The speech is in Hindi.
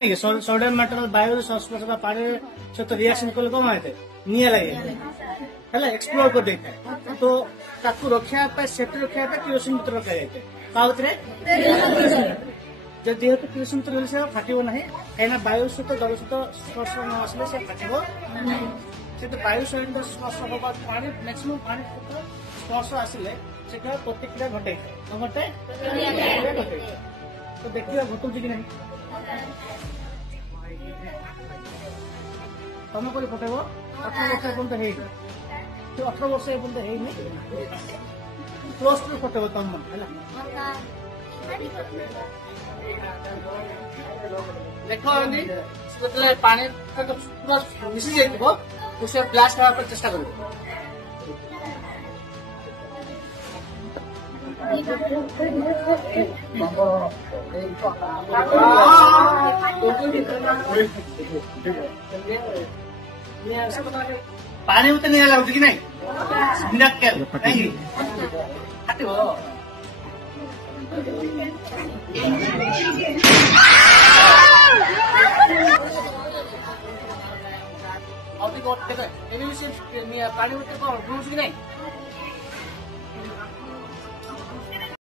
सोडियम मेटल बायो संस्पर्श पानी सहित रिएक्शन कले कम आए निआ लगे एक्सप्लोर कर देता है तो ताकू रखा सेफ्टी रखा किरोसिन भितर रखा जाए जेहेतु किरोसिन भितर से फाटो ना कहीं वायु सहित जल सहित स्पर्श न आसले से फाटो से वायु सहित स्पर्श हवा पानी मैक्सिमम पानी सहित स्पर्श आसिले से प्रतिक्रिया घटे घटे तो देखिए घटू कि नहीं तुम कोई पटेब 18 वर्ष पर्यटन है 18 वर्ष पर्यटन है प्लस टू पटेब तुम देख पानी पूरा मिसी जाइए ब्लास्ट होगा चेष्टा कर पानी उतने नहीं लगुच कि नहीं पानी उतने कि नहीं